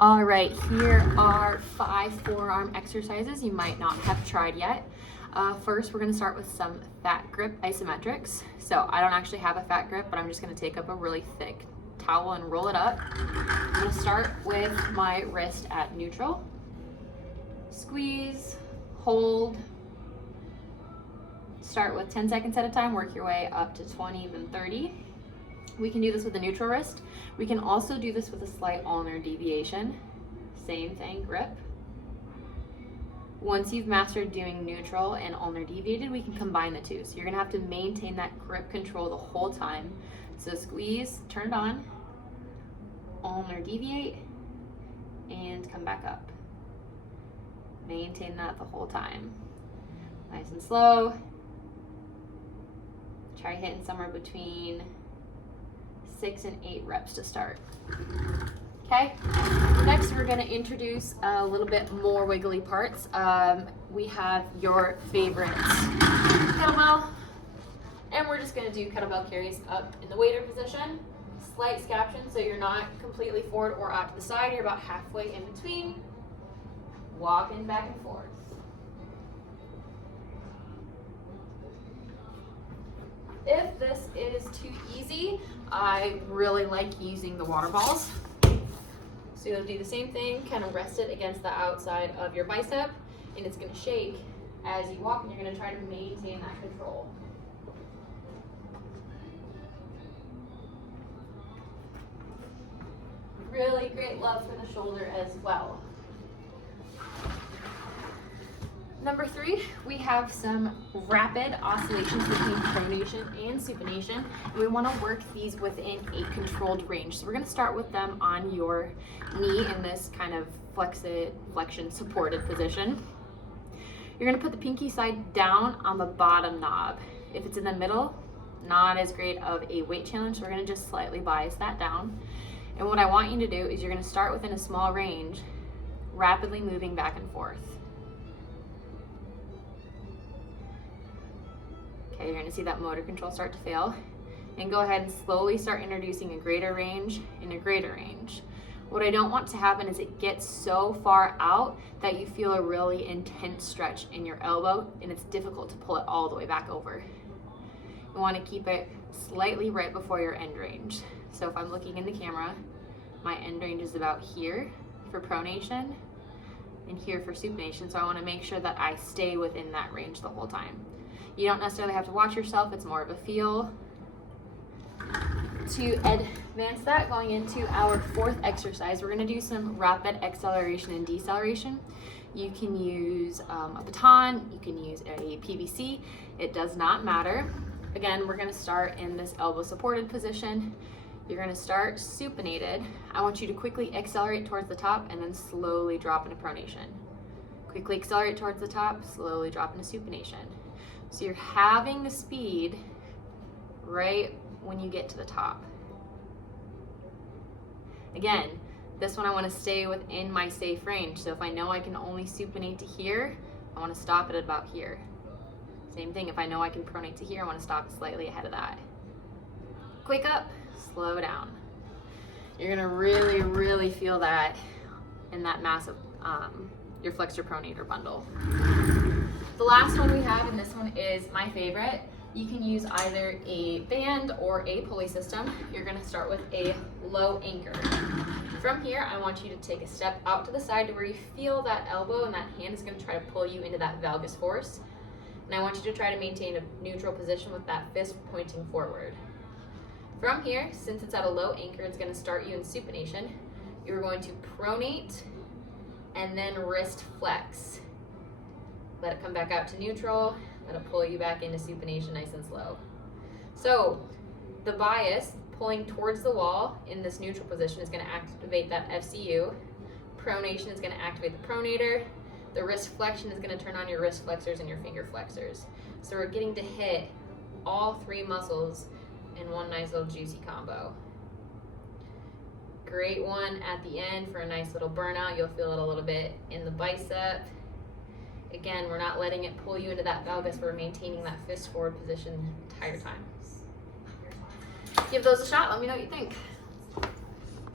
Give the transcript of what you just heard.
All right, here are 5 forearm exercises you might not have tried yet. First, we're gonna start with some fat grip isometrics. So I don't actually have a fat grip, but I'm just gonna take up a really thick towel and roll it up. I'm gonna start with my wrist at neutral. Squeeze, hold. Start with 10 seconds at a time, work your way up to 20, then 30. We can do this with the neutral wrist. We can also do this with a slight ulnar deviation. Same thing, grip. Once you've mastered doing neutral and ulnar deviated, we can combine the two. So you're gonna have to maintain that grip control the whole time. So squeeze, turn it on, ulnar deviate, and come back up. Maintain that the whole time. Nice and slow. Try hitting somewhere between 6 and 8 reps to start. Okay, next we're gonna introduce a little bit more wiggly parts. We have your favorite kettlebell, and we're just gonna do kettlebell carries up in the waiter position. Slight scaption, so you're not completely forward or out to the side, you're about halfway in between. Walking back and forth. If this is too easy, I really like using the water balls. So you'll do the same thing, kind of rest it against the outside of your bicep, and it's going to shake as you walk, and you're going to try to maintain that control. Really great love for the shoulder as well. Number 3, we have some rapid oscillations between pronation and supination. We want to work these within a controlled range. So we're going to start with them on your knee in this kind of flexion supported position. You're going to put the pinky side down on the bottom knob. If it's in the middle, not as great of a weight challenge, so we're going to just slightly bias that down. And what I want you to do is you're going to start within a small range, rapidly moving back and forth. Okay, you're gonna see that motor control start to fail. And go ahead and slowly start introducing a greater range and a greater range. What I don't want to happen is it gets so far out that you feel a really intense stretch in your elbow and it's difficult to pull it all the way back over. You wanna keep it slightly right before your end range. So if I'm looking in the camera, my end range is about here for pronation and here for supination. So I wanna make sure that I stay within that range the whole time. You don't necessarily have to watch yourself, it's more of a feel. To advance that, going into our 4th exercise, we're gonna do some rapid acceleration and deceleration. You can use a baton, you can use a PVC, it does not matter. Again, we're gonna start in this elbow supported position. You're gonna start supinated. I want you to quickly accelerate towards the top and then slowly drop into pronation. Quickly accelerate towards the top, slowly drop into supination. So you're having the speed right when you get to the top. Again, this one I want to stay within my safe range. So if I know I can only supinate to here, I want to stop it at about here. Same thing, if I know I can pronate to here, I want to stop slightly ahead of that. Quick up, slow down. You're gonna really, really feel that in that massive, your flexor pronator bundle. The last one we have, and this one is my favorite, you can use either a band or a pulley system. You're gonna start with a low anchor. From here, I want you to take a step out to the side to where you feel that elbow and that hand is gonna try to pull you into that valgus force. And I want you to try to maintain a neutral position with that fist pointing forward. From here, since it's at a low anchor, it's gonna start you in supination. You're going to pronate and then wrist flex. Let it come back out to neutral, let it pull you back into supination nice and slow. So the bias pulling towards the wall in this neutral position is going to activate that FCU. Pronation is going to activate the pronator. The wrist flexion is going to turn on your wrist flexors and your finger flexors. So we're getting to hit all 3 muscles in one nice little juicy combo. Great one at the end for a nice little burnout. You'll feel it a little bit in the bicep. Again, we're not letting it pull you into that valgus. We're maintaining that fist forward position the entire time. Give those a shot. Let me know what you think.